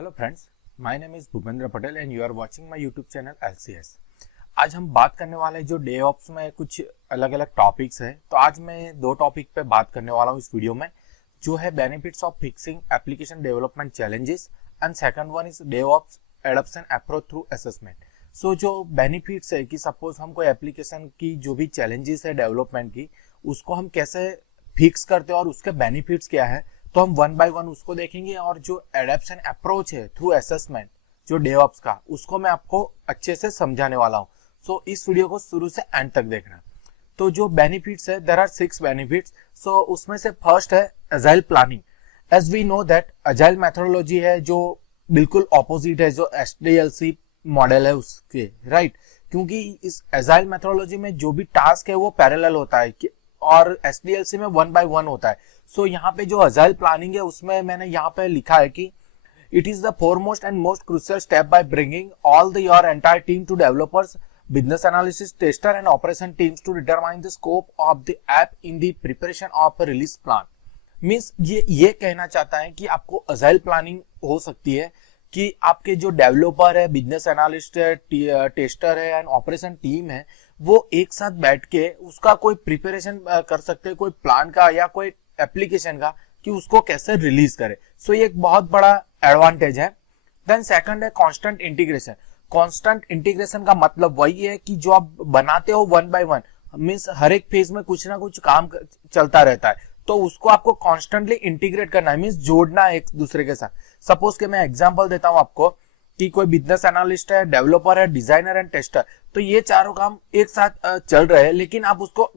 Hello friends, my name is Bhupendra Patel and you are watching my YouTube channel LCS। आज हम बात करने वाले हैं जो डेवऑप्स में कुछ अलग अलग टॉपिक्स है। तो आज मैं दो टॉपिक पे बात करने वाला हूँ इस वीडियो में, जो है benefits of fixing application development challenges and second one is DevOps adoption approach through assessment. So जो बेनिफिट्स है कि सपोज हम कोई एप्लीकेशन की जो भी चैलेंजेस है डेवलपमेंट की, उसको हम कैसे फिक्स करते हैं और उसके बेनिफिट्स क्या है, तो हम वन बाय वन उसको देखेंगे। और जो एडॉप्शन अप्रोच है थ्रू असेसमेंट जो डेवऑप्स का, उसको मैं आपको अच्छे से समझाने वाला हूं। सो इस वीडियो को शुरू से एंड तक देखना। तो जो बेनिफिट्स है, देयर आर 6 बेनिफिट्स। सो उसमें से फर्स्ट है agile planning. As we know that agile methodology है जो बिल्कुल ऑपोजिट है जो SDLC मॉडल है उसके, राइट। क्योंकि इस अजाइल मेथोडोलॉजी में जो भी टास्क है वो पैरेलल होता है और SDLC में 1 by 1 होता है। सो यहाँ पे जो अजाइल प्लानिंग है उसमें मैंने यहाँ पे लिखा है कि it is the foremost and most crucial step by bringing all the your entire team to developers, business analysis, tester and operation teams to determine the scope of the app in the preparation of a release plan। Means ये कहना चाहता है कि आपको agile planning हो सकती है कि आपके जो डेवलपर है, बिजनेस एनालिस्ट है, टेस्टर है एंड ऑपरेशन टीम है, वो एक साथ बैठ के उसका कोई प्रिपरेशन कर सकते हैं, कोई प्लान का या कोई एप्लीकेशन का, कि उसको कैसे रिलीज करे। सो ये एक बहुत बड़ा एडवांटेज है। देन सेकंड है कांस्टेंट इंटीग्रेशन। कांस्टेंट इंटीग्रेशन का मतलब वही है कि जो आप बनाते हो 1 by 1, मीन्स हर एक फेज में कुछ ना कुछ काम चलता रहता है, तो उसको आपको कॉन्स्टेंटली इंटीग्रेट करना है, मीन्स जोड़ना है एक दूसरे के साथ। सपोज के मैं एग्जांपल देता हूं आपको कि कोई बिजनेस एनालिस्ट है, डेवलपर है, डिजाइनर एंड टेस्टर, तो ये चारों काम एक साथ चल रहे हैं, लेकिन आप उसको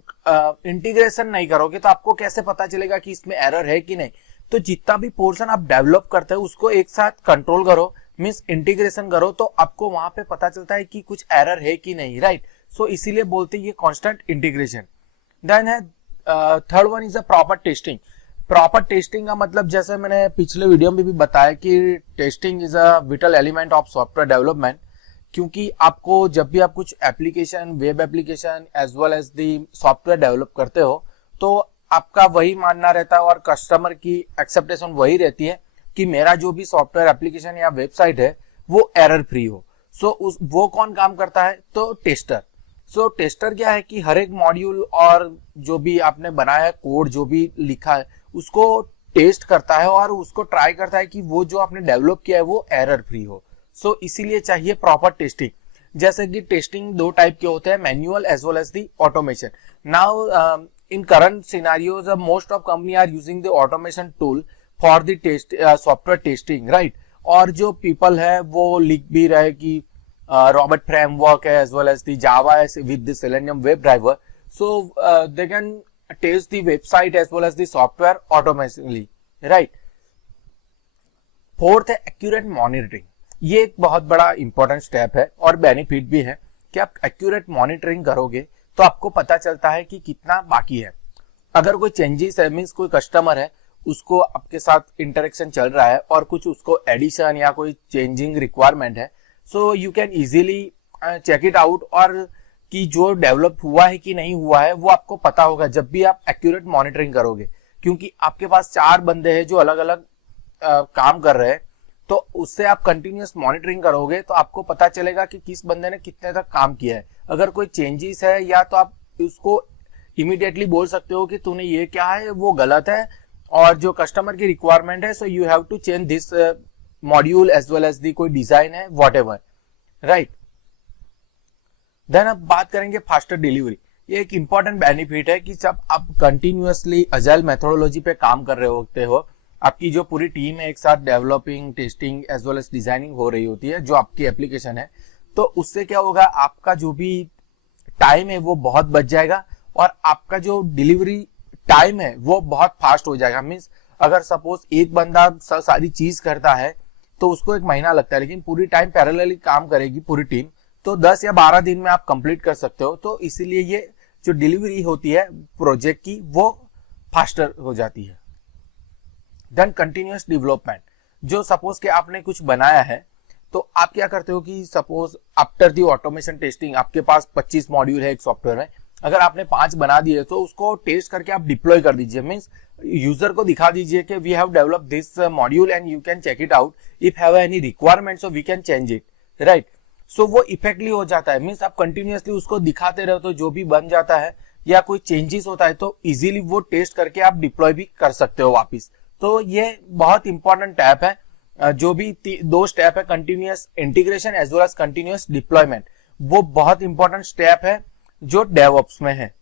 इंटीग्रेशन नहीं करोगे तो आपको कैसे पता चलेगा कि इसमें एरर है कि नहीं। तो जितना भी पोर्शन आप डेवलप करते हो उसको एक साथ कंट्रोल करो, मीन्स इंटीग्रेशन करो, तो आपको वहां पे पता चलता है कि कुछ एरर है कि नहीं, राइट। सो इसीलिए बोलते हैं ये कांस्टेंट इंटीग्रेशन। देन है third one is a proper testing. Proper testing का मतलब, जैसे मैंने पिछले वीडियो में भी बताया कि testing is a vital element of software development. क्योंकि आपको जब भी आप कुछ application, web application as well as the software develop करते हो, तो आपका वही मानना रहता है और कस्टमर की एक्सेप्टेशन वही रहती है कि मेरा जो भी सॉफ्टवेयर एप्लीकेशन या वेबसाइट है वो एरर फ्री हो। सो वो कौन काम करता है, तो टेस्टर। सो टेस्टर क्या है कि हर एक मॉड्यूल और जो भी आपने बनाया है कोड, जो भी लिखा है, उसको टेस्ट करता है और उसको ट्राई करता है कि वो जो आपने डेवलप किया है वो एरर फ्री हो। सो इसीलिए चाहिए प्रॉपर टेस्टिंग। जैसे कि टेस्टिंग दो टाइप के होते हैं, manual as well as the automation. Now in current scenarios most of company are using the automation tool for the test software testing, right. और जो पीपल है वो लिख भी रहे कि रॉबर्ट फ्रेमवर्क है as well as the Java with the Selenium web driver, so they can test the website as well as the software automatically, right. Fourth है एक्यूरेट मॉनिटरिंग। ये एक बहुत बड़ा इंपॉर्टेंट स्टेप है और बेनिफिट भी है कि आप एक्यूरेट मॉनिटरिंग करोगे तो आपको पता चलता है कि कितना बाकी है। अगर कोई चेंजेस है, मीन्स कोई कस्टमर है, उसको आपके साथ इंटरेक्शन चल रहा है और कुछ उसको एडिशन या कोई चेंजिंग रिक्वायरमेंट है, so you can easily check it out, और कि जो डेवलप हुआ है कि नहीं हुआ है वो आपको पता होगा जब भी आप एक्यूरेट मॉनिटरिंग करोगे। क्योंकि आपके पास 4 बंदे हैं जो अलग अलग काम कर रहे हैं, तो उससे आप कंटिन्यूअस मॉनिटरिंग करोगे तो आपको पता चलेगा कि किस बंदे ने कितने तक काम किया है। अगर कोई चेंजेस है या तो आप उसको इमीडिएटली बोल सकते हो कि तूने ये क्या है वो गलत है, और जो कस्टमर की रिक्वायरमेंट है, so you have to change this module as well as the कोई डिजाइन है व्हाटएवर, राइट। देन अब बात करेंगे फास्टर डिलीवरी। ये एक इंपॉर्टेंट बेनिफिट है कि जब आप कंटिन्यूअसली अजाइल मेथोडोलॉजी पे काम कर रहे होते हो, आपकी जो पूरी टीम है एक साथ developing, testing as well as designing हो रही होती है जो आपकी एप्लीकेशन है, तो उससे क्या होगा, आपका जो भी टाइम है वो बहुत बच जाएगा और आपका जो डिलीवरी टाइम है वो बहुत फास्ट हो जाएगा। मीन्स अगर सपोज एक बंदा सारी चीज करता है तो उसको 1 महीना लगता है, लेकिन पूरी टाइम पैरेलली काम करेगी पूरी टीम, तो 10 या 12 दिन में आप कंप्लीट कर सकते हो। तो इसीलिए ये जो डिलीवरी होती है प्रोजेक्ट की वो फास्टर हो जाती है। Then continuous development. जो सपोज कि आपने कुछ बनाया है, तो आप क्या करते हो कि suppose after the automation testing आपके पास 25 मॉड्यूल है एक सॉफ्टवेयर में, अगर आपने 5 बना दिए तो उसको टेस्ट करके आप डिप्लॉय कर दीजिए, मीन्स यूजर को दिखा दीजिए कि we have developed this module and you can check it out, if have any requirement so we can change it, right. So वो इफेक्टली हो जाता है, मीन्स आप कंटिन्यूअसली उसको दिखाते रहो तो जो भी बन जाता है या कोई चेंजेस होता है तो इजीली वो टेस्ट करके आप डिप्लॉय भी कर सकते हो वापिस। तो ये बहुत इंपॉर्टेंट टैप है, जो भी 2 स्टेप है, continuous integration as well as continuous deployment, वो बहुत इंपॉर्टेंट स्टेप है जो डेवऑप्स में है।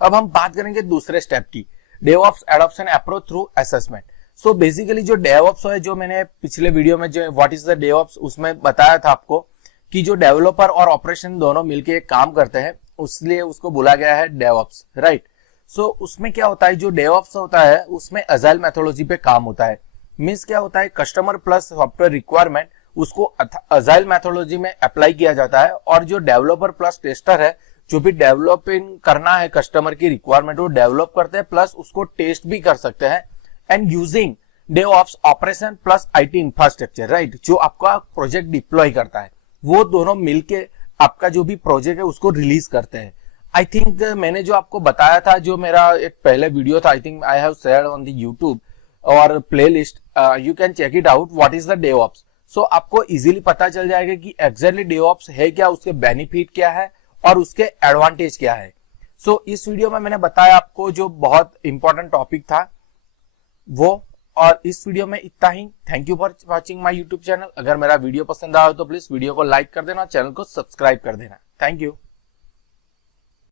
अब हम बात करेंगे दूसरे स्टेप की, DevOps adoption approach through assessment. So basically जो डेवऑप्स है, जो मैंने पिछले वीडियो में जो व्हाट इज द डेवऑप्स उसमें बताया था आपको कि जो डेवलपर और ऑपरेशन दोनों मिलके एक काम करते हैं, उसलिए उसको बोला गया है डेवऑप्स, राइट। सो उसमें क्या होता है, जो डेवऑप्स होता है उसमें अजाइल मेथोडोलॉजी पे काम होता है। मीन्स क्या होता है, कस्टमर प्लस सॉफ्टवेयर रिक्वायरमेंट उसको अजाइल मेथोडोलॉजी में अप्लाई किया जाता है, और जो डेवलपर प्लस टेस्टर है, जो भी डेवलपिंग करना है कस्टमर की रिक्वायरमेंट वो डेवलप करते हैं प्लस उसको टेस्ट भी कर सकते हैं, and using DevOps operation plus IT infrastructure, right. जो आपका प्रोजेक्ट डिप्लॉय करता है वो दोनों मिलके आपका जो भी प्रोजेक्ट है उसको रिलीज करते हैं। आई थिंक मैंने जो आपको बताया था, जो मेरा एक पहले वीडियो था, I think I have shared on the YouTube और playlist, you can check it out what is the DevOps. So आपको इजीली पता चल जाएगा कि एग्जैक्टली डेवऑप्स है क्या, उसके बेनिफिट क्या है और उसके एडवांटेज क्या है। सो इस वीडियो में मैंने बताया आपको जो बहुत इंपॉर्टेंट टॉपिक था वो, और इस वीडियो में इतना ही। Thank you for watching my YouTube channel. अगर मेरा वीडियो पसंद आया तो प्लीज वीडियो को लाइक कर देना, चैनल को सब्सक्राइब कर देना। Thank you.